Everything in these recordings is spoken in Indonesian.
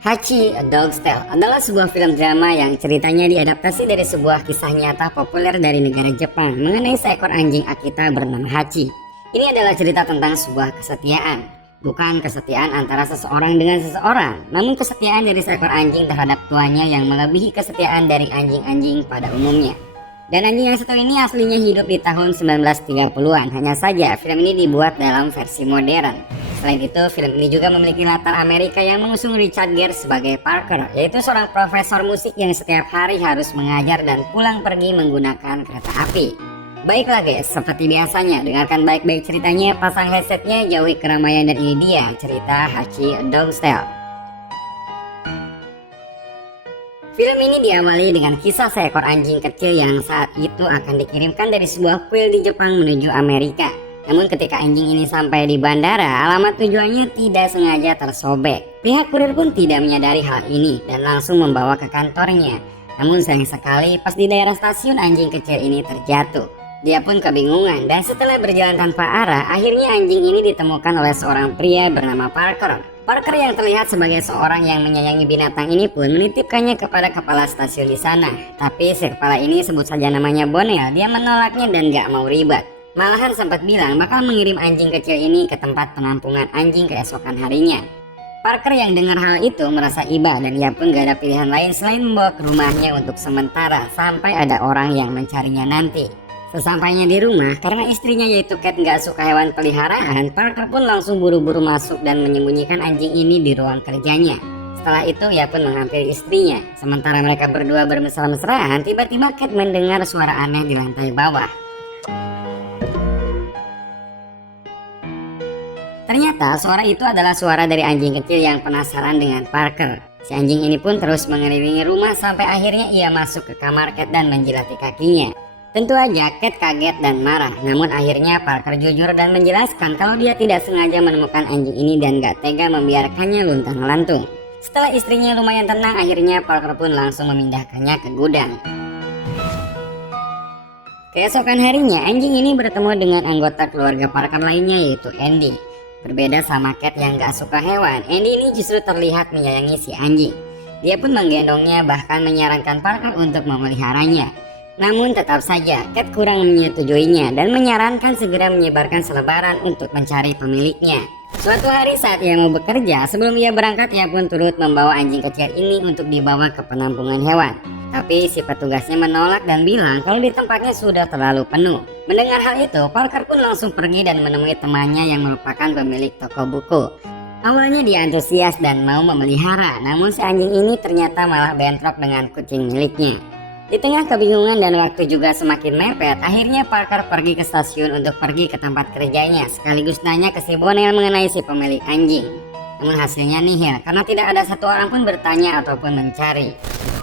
Hachi, A Dog's Tale adalah sebuah film drama yang ceritanya diadaptasi dari sebuah kisah nyata populer dari negara Jepang mengenai seekor anjing Akita bernama Hachi. Ini adalah cerita tentang sebuah kesetiaan, bukan kesetiaan antara seseorang dengan seseorang, namun kesetiaan dari seekor anjing terhadap tuannya yang melebihi kesetiaan dari anjing-anjing pada umumnya. Dan anjing yang satu ini aslinya hidup di tahun 1930-an, hanya saja film ini dibuat dalam versi modern. Selain itu, film ini juga memiliki latar Amerika yang mengusung Richard Gere sebagai Parker, yaitu seorang profesor musik yang setiap hari harus mengajar dan pulang pergi menggunakan kereta api. Baiklah guys, seperti biasanya, dengarkan baik-baik ceritanya, pasang headsetnya, jauhi keramaian, dan ini dia cerita Hachi, A Dog's Tale. Film ini diawali dengan kisah seekor anjing kecil yang saat itu akan dikirimkan dari sebuah kuil di Jepang menuju Amerika. Namun ketika anjing ini sampai di bandara, alamat tujuannya tidak sengaja tersobek. Pihak kurir pun tidak menyadari hal ini dan langsung membawa ke kantornya. Namun sayang sekali pas di daerah stasiun anjing kecil ini terjatuh. Dia pun kebingungan dan setelah berjalan tanpa arah, akhirnya anjing ini ditemukan oleh seorang pria bernama Parker. Parker yang terlihat sebagai seorang yang menyayangi binatang ini pun menitipkannya kepada kepala stasiun di sana. Tapi si kepala ini, sebut saja namanya Bonel, dia menolaknya dan gak mau ribet. Malahan sempat bilang bakal mengirim anjing kecil ini ke tempat penampungan anjing keesokan harinya. Parker yang dengar hal itu merasa iba dan ia pun gak ada pilihan lain selain membawa ke rumahnya untuk sementara sampai ada orang yang mencarinya nanti. Sesampainya di rumah, karena istrinya yaitu Cat gak suka hewan peliharaan, Parker pun langsung buru-buru masuk dan menyembunyikan anjing ini di ruang kerjanya. Setelah itu ia pun menghampiri istrinya. Sementara mereka berdua bermesra-mesraan, tiba-tiba Cat mendengar suara aneh di lantai bawah. Ternyata suara itu adalah suara dari anjing kecil yang penasaran dengan Parker. Si anjing ini pun terus mengelilingi rumah sampai akhirnya ia masuk ke kamar Cat dan menjilati kakinya. Tentu aja Cat kaget dan marah, namun akhirnya Parker jujur dan menjelaskan kalau dia tidak sengaja menemukan anjing ini dan gak tega membiarkannya luntang-lantung. Setelah istrinya lumayan tenang, akhirnya Parker pun langsung memindahkannya ke gudang. Keesokan harinya, anjing ini bertemu dengan anggota keluarga Parker lainnya yaitu Andy. Berbeda sama Cat yang gak suka hewan, Andy ini justru terlihat menyayangi si anjing. Dia pun menggendongnya, bahkan menyarankan Parker untuk memeliharanya. Namun tetap saja Cat kurang menyetujuinya dan menyarankan segera menyebarkan selebaran untuk mencari pemiliknya. Suatu hari saat ia mau bekerja, sebelum ia berangkat ia pun turut membawa anjing kecil ini untuk dibawa ke penampungan hewan. Tapi si petugasnya menolak dan bilang kalau di tempatnya sudah terlalu penuh. Mendengar hal itu, Parker pun langsung pergi dan menemui temannya yang merupakan pemilik toko buku. Awalnya dia antusias dan mau memelihara, namun si anjing ini ternyata malah bentrok dengan kucing miliknya. Di tengah kebingungan dan waktu juga semakin mepet, akhirnya Parker pergi ke stasiun untuk pergi ke tempat kerjanya, sekaligus nanya ke si Bonel mengenai si pemilik anjing. Namun hasilnya nihil, karena tidak ada satu orang pun bertanya ataupun mencari.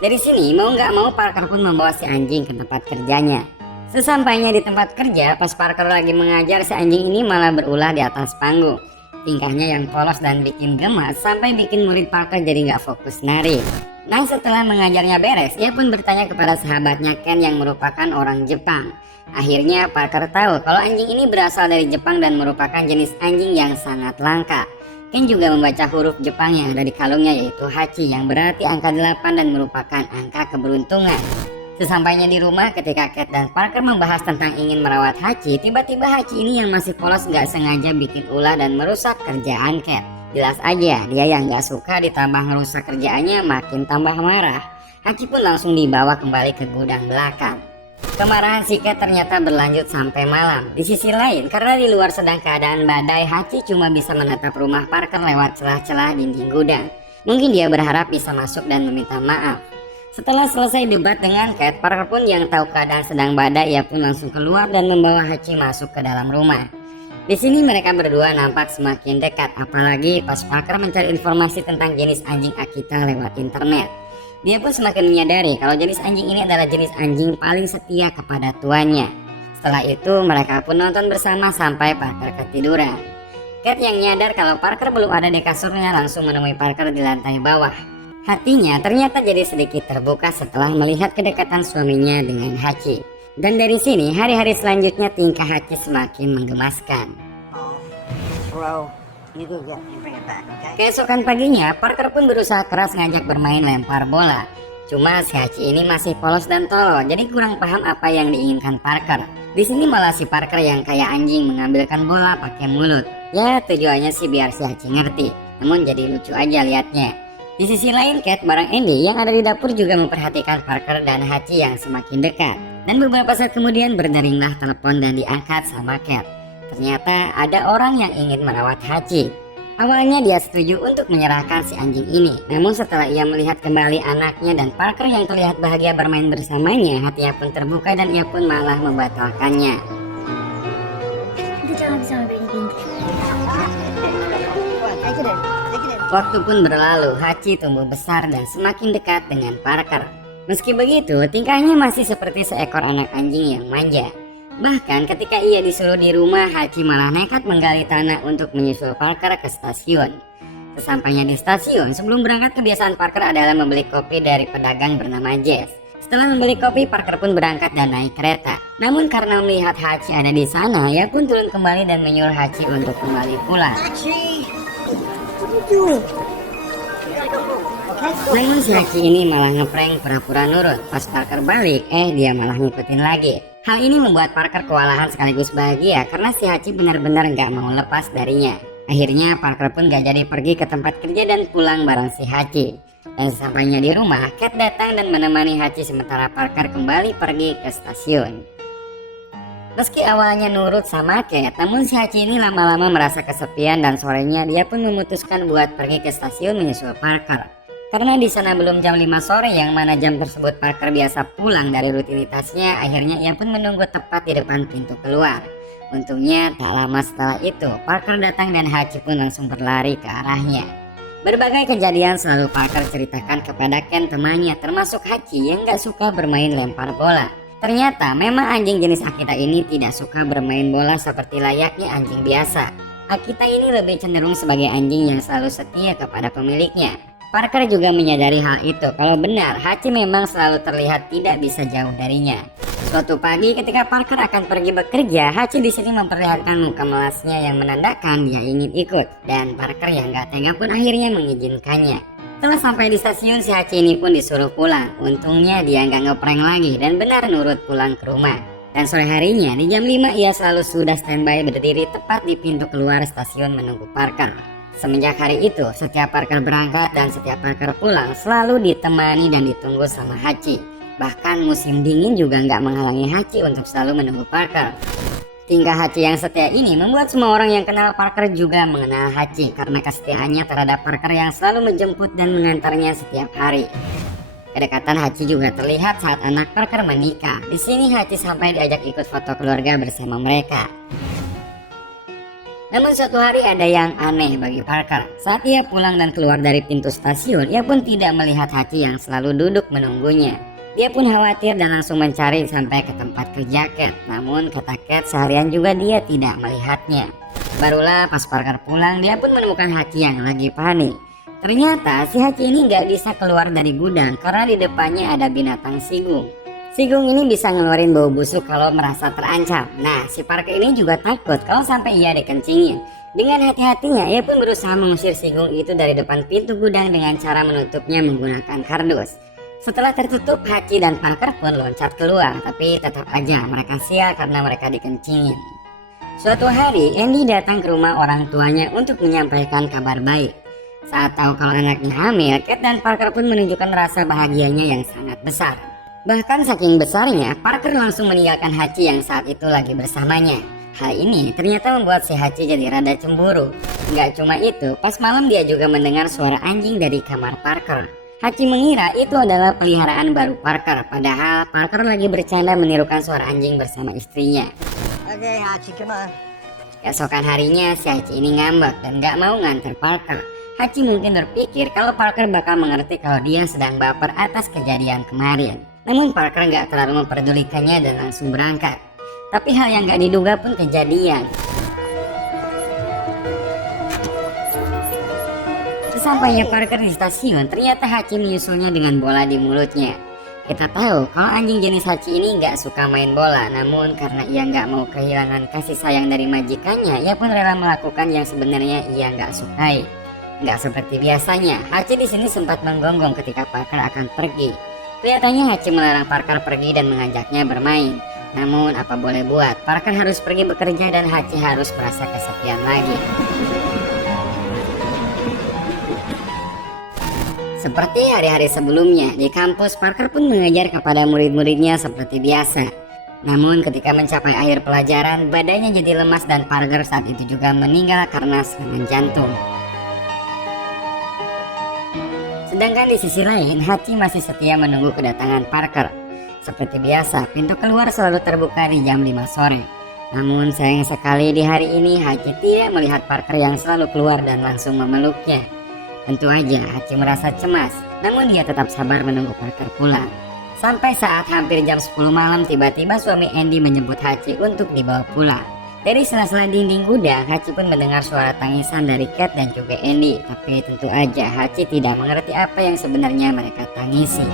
Dari sini mau nggak mau Parker pun membawa si anjing ke tempat kerjanya. Sesampainya di tempat kerja, pas Parker lagi mengajar, si anjing ini malah berulah di atas panggung. Tingkahnya yang polos dan bikin gemas sampai bikin murid Parker jadi nggak fokus nari. Nah, setelah mengajarnya beres, ia pun bertanya kepada sahabatnya Ken yang merupakan orang Jepang. Akhirnya Parker tahu kalau anjing ini berasal dari Jepang dan merupakan jenis anjing yang sangat langka. Ken juga membaca huruf Jepang yang ada di kalungnya yaitu Hachi yang berarti angka 8 dan merupakan angka keberuntungan. Sesampainya di rumah, ketika Cat dan Parker membahas tentang ingin merawat Hachi, tiba-tiba Hachi ini yang masih polos gak sengaja bikin ulah dan merusak kerjaan Cat. Jelas aja dia yang gak suka ditambah ngerusak kerjaannya makin tambah marah. Hachi pun langsung dibawa kembali ke gudang belakang. Kemarahan si Cat ternyata berlanjut sampai malam. Di sisi lain, karena di luar sedang keadaan badai, Hachi cuma bisa menatap rumah Parker lewat celah-celah dinding gudang. Mungkin dia berharap bisa masuk dan meminta maaf. Setelah selesai debat dengan Cat, Parker pun yang tahu keadaan sedang badai, ia pun langsung keluar dan membawa Hachi masuk ke dalam rumah. Di sini mereka berdua nampak semakin dekat, apalagi pas Parker mencari informasi tentang jenis anjing Akita lewat internet. Dia pun semakin menyadari kalau jenis anjing ini adalah jenis anjing paling setia kepada tuannya. Setelah itu mereka pun nonton bersama sampai Parker ketiduran. Cat yang nyadar kalau Parker belum ada di kasurnya langsung menemui Parker di lantai bawah. Hatinya ternyata jadi sedikit terbuka setelah melihat kedekatan suaminya dengan Hachi. Dan dari sini hari-hari selanjutnya tingkah Hachi semakin menggemaskan. Bro, Keesokan paginya, Parker pun berusaha keras ngajak bermain lempar bola. Cuma si Hachi ini masih polos dan tolol, jadi kurang paham apa yang diinginkan Parker. Di sini malah si Parker yang kayak anjing mengambilkan bola pakai mulut. Ya tujuannya sih biar si Hachi ngerti, namun jadi lucu aja liatnya. Di sisi lain, Cat bareng Andy yang ada di dapur juga memperhatikan Parker dan Hachi yang semakin dekat. Dan beberapa saat kemudian berderinglah telepon dan diangkat sama Cat. Ternyata ada orang yang ingin merawat Hachi. Awalnya dia setuju untuk menyerahkan si anjing ini. Namun setelah ia melihat kembali anaknya dan Parker yang terlihat bahagia bermain bersamanya, hatinya pun terbuka dan ia pun malah membatalkannya. Waktu pun berlalu, Hachi tumbuh besar dan semakin dekat dengan Parker. Meski begitu, tingkahnya masih seperti seekor anak anjing yang manja. Bahkan ketika ia disuruh di rumah, Hachi malah nekat menggali tanah untuk menyusul Parker ke stasiun. Sesampainya di stasiun, sebelum berangkat kebiasaan Parker adalah membeli kopi dari pedagang bernama Jess. Setelah membeli kopi, Parker pun berangkat dan naik kereta. Namun karena melihat Hachi ada di sana, ia pun turun kembali dan menyuruh Hachi untuk kembali pulang. Namun si Hachi ini malah ngeprank pura-pura nurut. Pas Parker balik, dia malah ngikutin lagi. Hal ini membuat Parker kewalahan sekaligus bahagia karena si Hachi benar-benar gak mau lepas darinya. Akhirnya Parker pun gak jadi pergi ke tempat kerja dan pulang bareng si Hachi. Dan sesampainya di rumah, Cat datang dan menemani Hachi sementara Parker kembali pergi ke stasiun. Meski awalnya nurut sama Cat, namun si Hachi ini lama-lama merasa kesepian dan sorenya dia pun memutuskan buat pergi ke stasiun menyusul Parker. Karena di sana belum jam 5 sore yang mana jam tersebut Parker biasa pulang dari rutinitasnya, akhirnya ia pun menunggu tepat di depan pintu keluar. Untungnya tak lama setelah itu Parker datang dan Hachi pun langsung berlari ke arahnya. Berbagai kejadian selalu Parker ceritakan kepada Ken temannya, termasuk Hachi yang gak suka bermain lempar bola. Ternyata memang anjing jenis Akita ini tidak suka bermain bola seperti layaknya anjing biasa. Akita ini lebih cenderung sebagai anjing yang selalu setia kepada pemiliknya. Parker juga menyadari hal itu kalau benar Hachi memang selalu terlihat tidak bisa jauh darinya. Suatu pagi ketika Parker akan pergi bekerja, Hachi di sini memperlihatkan muka melasnya yang menandakan dia ingin ikut, dan Parker yang gak tega pun akhirnya mengizinkannya. Setelah sampai di stasiun, si Hachi ini pun disuruh pulang. Untungnya dia gak ngeprank lagi dan benar nurut pulang ke rumah. Dan sore harinya di jam 5 ia selalu sudah standby berdiri tepat di pintu keluar stasiun menunggu Parker. Semenjak hari itu, setiap Parker berangkat dan setiap Parker pulang selalu ditemani dan ditunggu sama Hachi. Bahkan musim dingin juga nggak menghalangi Hachi untuk selalu menunggu Parker. Tingkah Hachi yang setia ini membuat semua orang yang kenal Parker juga mengenal Hachi karena kesetiaannya terhadap Parker yang selalu menjemput dan mengantarnya setiap hari. Kedekatan Hachi juga terlihat saat anak Parker menikah. Di sini Hachi sampai diajak ikut foto keluarga bersama mereka. Namun suatu hari ada yang aneh bagi Parker. Saat ia pulang dan keluar dari pintu stasiun, ia pun tidak melihat Hachi yang selalu duduk menunggunya. Dia pun khawatir dan langsung mencari sampai ke tempat kerja Cat. Namun kata Cat seharian juga dia tidak melihatnya. Barulah pas Parker pulang, dia pun menemukan Hachi yang lagi panik. Ternyata si Hachi ini gak bisa keluar dari gudang karena di depannya ada binatang sigung. Sigung ini bisa ngeluarin bau busuk kalau merasa terancam. Nah, si Parker ini juga takut kalau sampai ia dikencingin. Dengan hati-hatinya, ia pun berusaha mengusir sigung itu dari depan pintu gudang dengan cara menutupnya menggunakan kardus. Setelah tertutup, Hachi dan Parker pun loncat keluar, tapi tetap aja mereka sial karena mereka dikencingin. Suatu hari, Andy datang ke rumah orang tuanya untuk menyampaikan kabar baik. Saat tahu kalau anaknya hamil, Cat dan Parker pun menunjukkan rasa bahagianya yang sangat besar. Bahkan saking besarnya, Parker langsung meninggalkan Hachi yang saat itu lagi bersamanya. Hal ini ternyata membuat si Hachi jadi rada cemburu. Gak cuma itu, pas malam dia juga mendengar suara anjing dari kamar Parker. Hachi mengira itu adalah peliharaan baru Parker, padahal Parker lagi bercanda menirukan suara anjing bersama istrinya. Oke, Hachi, come on. Keesokan harinya si Hachi ini ngambek dan gak mau nganter Parker. Hachi mungkin berpikir kalau Parker bakal mengerti kalau dia sedang baper atas kejadian kemarin. Namun Parker gak terlalu memperdulikannya dan langsung berangkat. Tapi hal yang gak diduga pun kejadian. Sesampainya Parker di stasiun, ternyata Hachi menyusulnya dengan bola di mulutnya. Kita tahu kalau anjing jenis Hachi ini nggak suka main bola, namun karena ia nggak mau kehilangan kasih sayang dari majikannya, ia pun rela melakukan yang sebenarnya ia nggak sukai. Nggak seperti biasanya, Hachi di sini sempat menggonggong ketika Parker akan pergi. Kelihatannya Hachi melarang Parker pergi dan mengajaknya bermain. Namun apa boleh buat, Parker harus pergi bekerja dan Hachi harus merasa kesepian lagi. Seperti hari-hari sebelumnya, di kampus Parker pun mengajar kepada murid-muridnya seperti biasa. Namun ketika mencapai akhir pelajaran, badannya jadi lemas dan Parker saat itu juga meninggal karena serangan jantung. Sedangkan di sisi lain, Hachi masih setia menunggu kedatangan Parker. Seperti biasa, pintu keluar selalu terbuka di jam 5 sore. Namun sayang sekali di hari ini Hachi tidak melihat Parker yang selalu keluar dan langsung memeluknya. Tentu aja Hachi merasa cemas, namun dia tetap sabar menunggu Parker pulang. Sampai saat hampir jam 10 malam tiba-tiba suami Andy menjemput Hachi untuk dibawa pulang. Dari sela-sela dinding gudang, Hachi pun mendengar suara tangisan dari Cat dan juga Andy. Tapi tentu aja Hachi tidak mengerti apa yang sebenarnya mereka tangisi.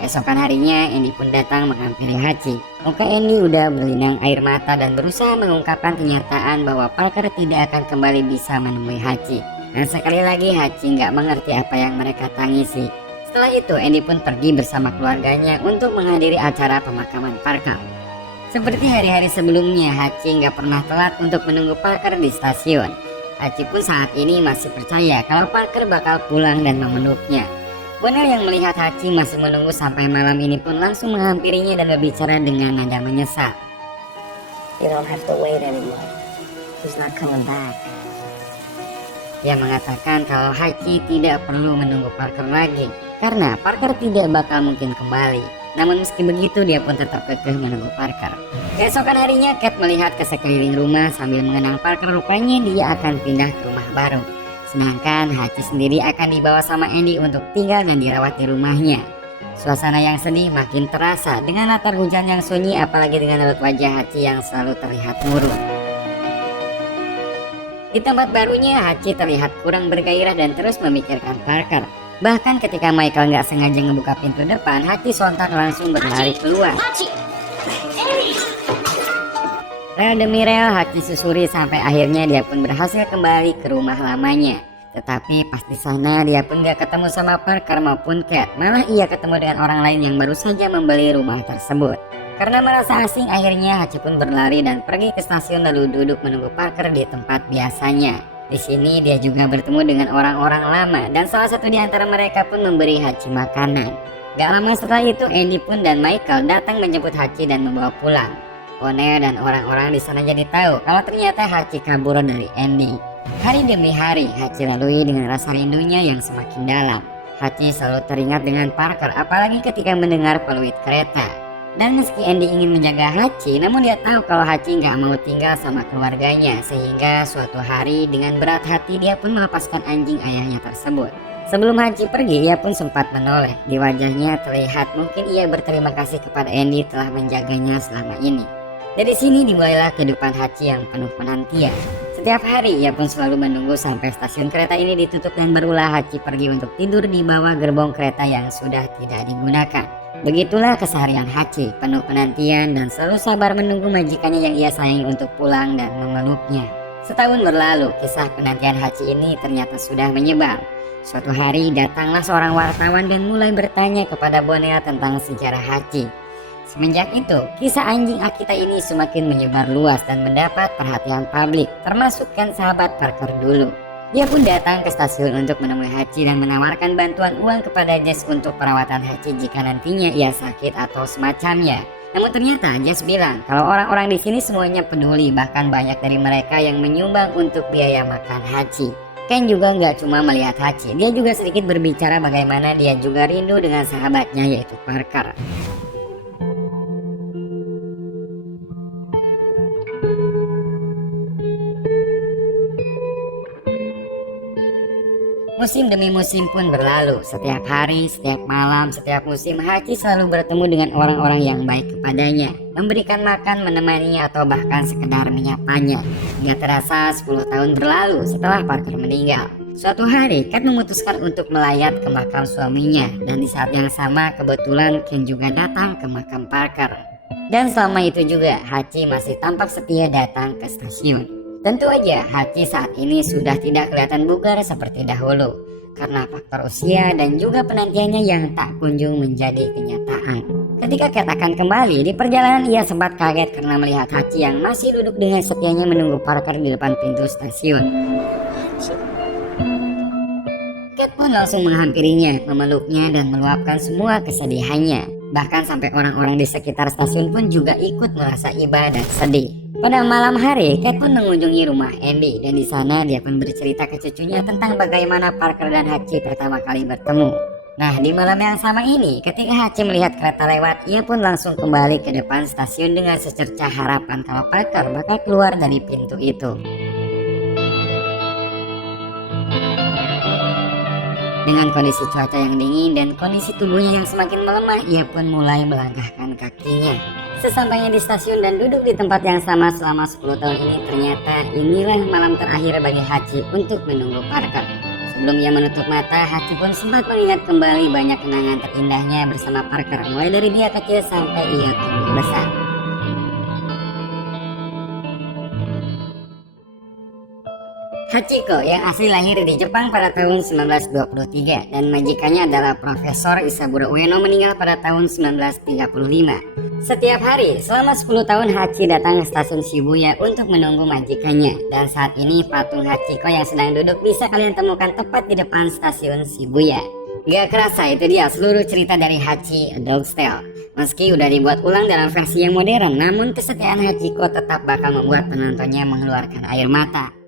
Esokan harinya, Andy pun datang menghampiri Hachi. Muka Andy udah berlinang air mata dan berusaha mengungkapkan kenyataan bahwa Parker tidak akan kembali bisa menemui Hachi. Dan sekali lagi Hachi nggak mengerti apa yang mereka tangisi. Setelah itu, Andy pun pergi bersama keluarganya untuk menghadiri acara pemakaman Parker. Seperti hari-hari sebelumnya, Hachi nggak pernah telat untuk menunggu Parker di stasiun. Hachi pun saat ini masih percaya kalau Parker bakal pulang dan memeluknya. Bonel yang melihat Hachi masih menunggu sampai malam ini pun langsung menghampirinya dan berbicara dengan nada menyesal. You don't have to wait anymore. He's not coming back. Dia mengatakan kalau Hachi tidak perlu menunggu Parker lagi, karena Parker tidak bakal mungkin kembali. Namun meski begitu dia pun tetap kekeh menunggu Parker. Keesokan harinya Cat melihat ke sekeliling rumah sambil mengenang Parker, rupanya dia akan pindah ke rumah baru. Sedangkan Hachi sendiri akan dibawa sama Andy untuk tinggal dan dirawat di rumahnya. Suasana yang sedih makin terasa dengan latar hujan yang sunyi, apalagi dengan raut wajah Hachi yang selalu terlihat murung. Di tempat barunya Hachi terlihat kurang bergairah dan terus memikirkan Parker. Bahkan ketika Michael nggak sengaja ngebuka pintu depan, Hachi sontak langsung berlari keluar. Rel demi rel Hachi susuri sampai akhirnya dia pun berhasil kembali ke rumah lamanya. Tetapi pas di sana dia pun gak ketemu sama Parker maupun Cat, malah ia ketemu dengan orang lain yang baru saja membeli rumah tersebut. Karena merasa asing, akhirnya Hachi pun berlari dan pergi ke stasiun lalu duduk menunggu Parker di tempat biasanya. Di sini dia juga bertemu dengan orang-orang lama dan salah satu di antara mereka pun memberi Hachi makanan. Gak lama setelah itu Andy pun dan Michael datang menjemput Hachi dan membawa pulang. Bonel dan orang-orang di sana jadi tahu kalau ternyata Hachi kabur dari Andy. Hari demi hari Hachi lalui dengan rasa rindunya yang semakin dalam. Hachi selalu teringat dengan Parker, apalagi ketika mendengar peluit kereta. Dan meski Andy ingin menjaga Hachi, namun dia tahu kalau Hachi nggak mau tinggal sama keluarganya. Sehingga suatu hari dengan berat hati dia pun melepaskan anjing ayahnya tersebut. Sebelum Hachi pergi, ia pun sempat menoleh. Di wajahnya terlihat mungkin ia berterima kasih kepada Andy telah menjaganya selama ini. Dari sini dimulailah kehidupan Hachi yang penuh penantian. Setiap hari ia pun selalu menunggu sampai stasiun kereta ini ditutup dan barulah Hachi pergi untuk tidur di bawah gerbong kereta yang sudah tidak digunakan. Begitulah keseharian Hachi, penuh penantian dan selalu sabar menunggu majikannya yang ia sayangi untuk pulang dan memeluknya. Setahun berlalu, kisah penantian Hachi ini ternyata sudah menyebar. Suatu hari datanglah seorang wartawan dan mulai bertanya kepada Bonel tentang sejarah Hachi. Semenjak itu, kisah anjing Akita ini semakin menyebar luas dan mendapat perhatian publik, termasuk kan sahabat Parker dulu. Dia pun datang ke stasiun untuk menemui Hachi dan menawarkan bantuan uang kepada Jess untuk perawatan Hachi jika nantinya ia sakit atau semacamnya. Namun ternyata Jess bilang kalau orang-orang di sini semuanya peduli, bahkan banyak dari mereka yang menyumbang untuk biaya makan Hachi. Ken juga nggak cuma melihat Hachi, dia juga sedikit berbicara bagaimana dia juga rindu dengan sahabatnya yaitu Parker. Musim demi musim pun berlalu. Setiap hari, setiap malam, setiap musim Hachi selalu bertemu dengan orang-orang yang baik kepadanya, memberikan makan, menemaninya atau bahkan sekedar menyapanya. Hingga terasa 10 tahun berlalu setelah Parker meninggal. Suatu hari Kat memutuskan untuk melayat ke makam suaminya, dan di saat yang sama kebetulan Ken juga datang ke makam Parker. Dan selama itu juga Hachi masih tampak setia datang ke stasiun. Tentu aja Hachi saat ini sudah tidak kelihatan bugar seperti dahulu karena faktor usia dan juga penantiannya yang tak kunjung menjadi kenyataan. Ketika Kat akan kembali, di perjalanan ia sempat kaget karena melihat Hachi yang masih duduk dengan setianya menunggu Parker di depan pintu stasiun. Kat pun langsung menghampirinya, memeluknya dan meluapkan semua kesedihannya. Bahkan sampai orang-orang di sekitar stasiun pun juga ikut merasa iba dan sedih. Pada malam hari, Kat pun mengunjungi rumah Andy, dan di sana dia pun bercerita ke cucunya tentang bagaimana Parker dan Hachi pertama kali bertemu. Nah, di malam yang sama ini, ketika Hachi melihat kereta lewat, ia pun langsung kembali ke depan stasiun dengan secercah harapan kalau Parker bakal keluar dari pintu itu. Dengan kondisi cuaca yang dingin dan kondisi tubuhnya yang semakin melemah, ia pun mulai melangkahkan kakinya. Sesampainya di stasiun dan duduk di tempat yang sama selama 10 tahun ini, ternyata inilah malam terakhir bagi Hachi untuk menunggu Parker. Sebelum ia menutup mata, Hachi pun sempat mengingat kembali banyak kenangan terindahnya bersama Parker, mulai dari dia kecil sampai ia tumbuh besar. Hachiko yang asli lahir di Jepang pada tahun 1923 dan majikannya adalah Profesor Isaburo Ueno meninggal pada tahun 1935. Setiap hari selama 10 tahun Hachi datang ke stasiun Shibuya untuk menunggu majikannya, dan saat ini patung Hachiko yang sedang duduk bisa kalian temukan tepat di depan stasiun Shibuya. Gak kerasa itu dia seluruh cerita dari Hachi, A Dog's Tale. Meski udah dibuat ulang dalam versi yang modern, namun kesetiaan Hachiko tetap bakal membuat penontonnya mengeluarkan air mata.